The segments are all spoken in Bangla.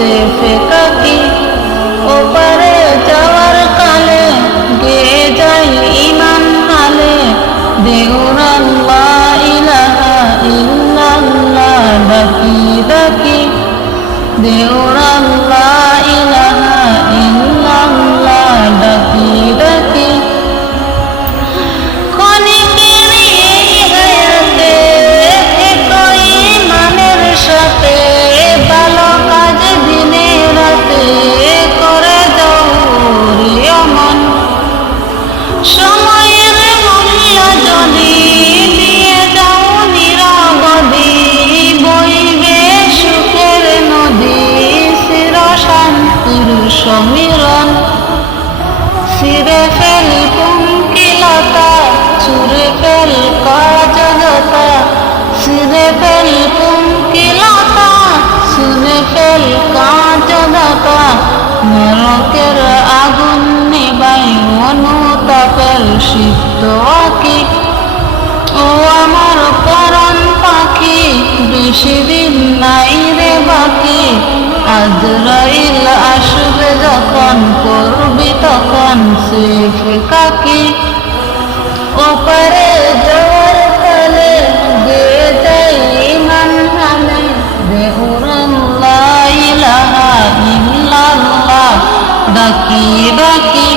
সে ফেকাকি ওপারে যাওয়ার কালে গেয়ে যাই ইমান হালে দেউরান লা ইলাহা ইল্লাল্লাহ ডাকি ডাকি দেউরান লা ইলাহা ইল্লাল্লাহ ডাকি ডাকি সমীরণ ছিঁড়ে ফেল কুঙ্কিলতা ছুঁড়ে ফেল কাজলতা ছিঁড়ে ফেল কুঙ্কিলতা ছুঁড়ে ফেল কাজলতা নরকের আগুন নিবাই অনুতাপের সিদ্ধ আঁকি ও আমার পরাণ পাখি বেশি দিন নাই রে বাকি আজরাইল আসবে যখন করবি তখন সে ফেকাকি ওপারে যাওয়ার কালে গেয়ে যাই ইমান হালে দেউরান লা ইলাহা ইল্লাল্লাহ ডাকি ডাকি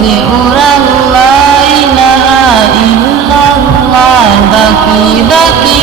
দেউরান লা ইলাহা ইল্লাল্লাহ ডাকি ডাকি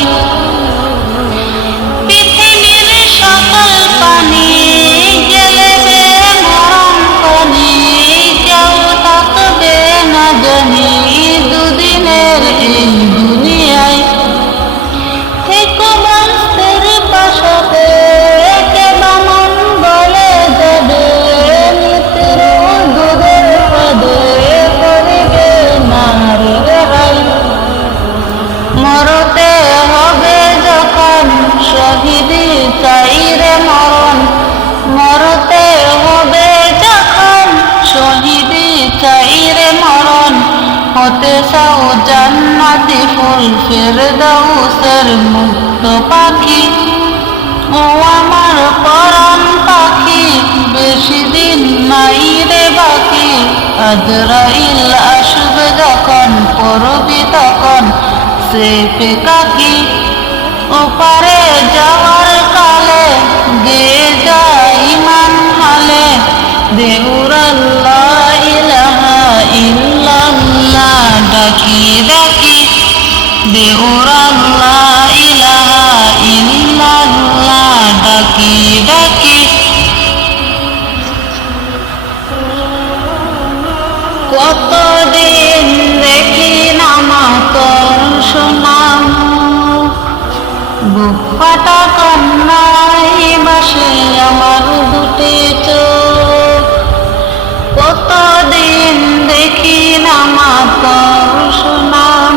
মরতে হবে যখন শহীদি চাই রে মরণ মরতে হবে যখন শহীদি চাই রে মরণ হতে চাও জান্নাতি ফুল ফেরদাউসের মুক্ত পাখি ও আমার পরাণ পাখি বেশি দিন নাই রে বাকি আজরাইল আসবে যখন করবি তখন সে ফেকাকি ওপারে যাওয়ার কালে গেয়ে যায় ইমান হালে দেউরান লা ইলাহা ইল্লাল্লাহ ডাকি ডাকি দেউরান লা ইলাহা ইল্লাল্লাহ ডাকি ডাকি কতদিন দেখি না মা তোর সুনাম বুক ফাটা কান্নায় বাসে আমার দুটি চোখ কতদিন দেখি না মা তোর সুনাম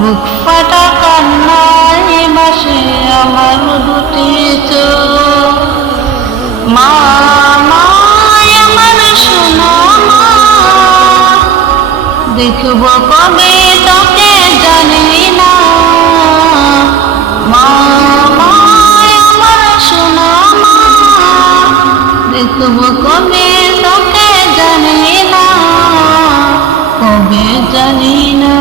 বুক ফাটা কান্নায় বাসে আমার দুটি চোখ মা দেখব কবে তোকে জানি না মা আমার সোনা মা দেখব কবে তোকে জানি না কবে জানি না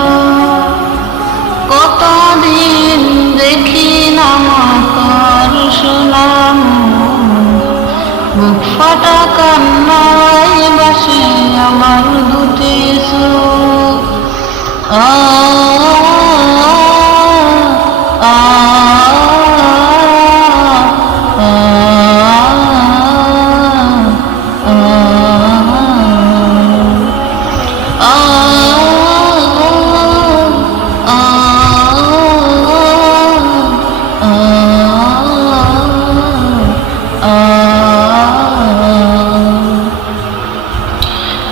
কতদিন দেখি না মা তোর সোনাম বুক ফাটা কান্নায় বাসে আমার দুটি চোখ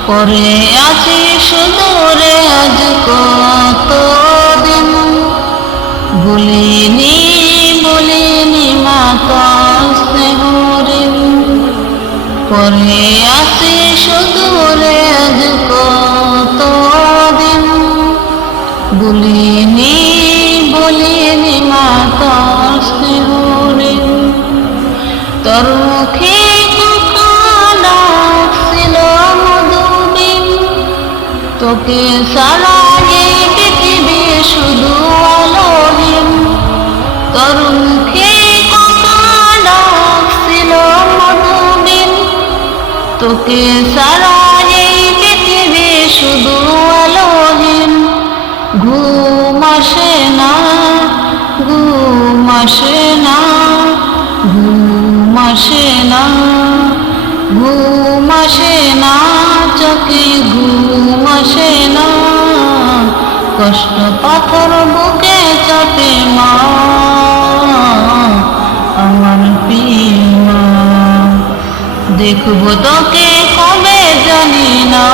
পরে আছি সুদূরে আজ কতদিন ভুলিনি বলিনি মা তোর স্নেহঋণ পরে আছি সুদূরে আজ কতদিন ভুলিনি বলিনি মা তোর স্নেহঋণ তোর মুখে কালা ছিল মধুবিন, তোকে সারা এই পৃথিবী শুধু আলোহীন। তোর মুখে কালা ছিল মধুবিন, তোকে সারা এই পৃথিবী শুধু আলোহীন। ঘুম আসে না, ঘুম আসে না, ঘুম আসে না, ঘুম আসে না, চোখে ঘুম আসে না। কষ্ট পাথর বুকে চাপে মা, আমার প্রিয় মা। দেখবো তোকে কবে জানি না,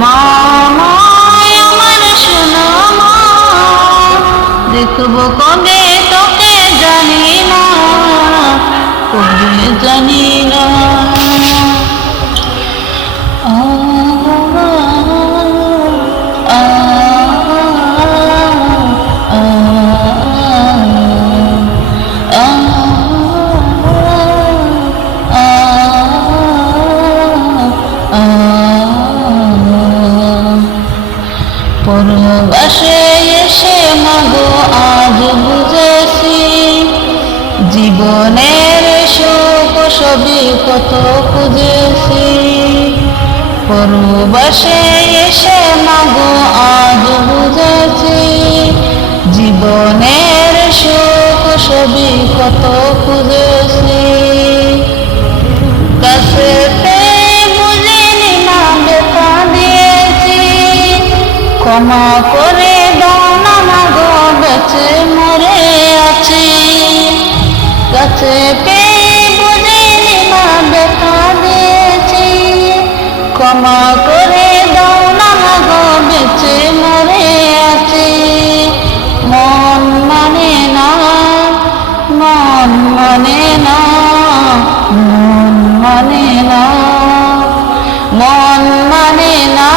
মা আমার সোনা মা। দেখবো কবে তোকে জানি না, কবে জানি না। পরবাসে এসে মাগো আজ বুঝেছি, জীবনের সুখ সবই কত খুঁজেছি। পরবাসে এসে মাগো আজ বুঝেছি, জীবনের সুখ সবই কত খুঁজেছি। কাছে বুঝিনি না ব্যথা দিয়েছি, ক্ষমা করে দাও না মাগো বেঁচে মরে আছি। কাছে পেয়ে বুঝিনি না ব্যথা দিয়েছি, ক্ষমা করে দাও না মাগো বেঁচে মরে আছি। মন মানে না, মন মানে না, মন মানে না, মন মানে না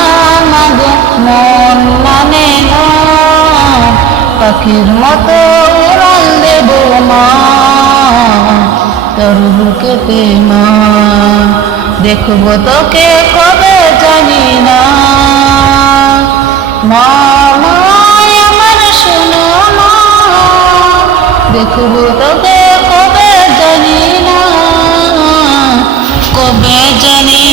মাগো, মন মানে না। পাখির মতো উড়াল দেব মা, তোর বুকেতে মা। দেখবো তোকে কবে জানি না, মা আমার সোনা মা। দেখবো তোকে কবে জানি না, কবে জানি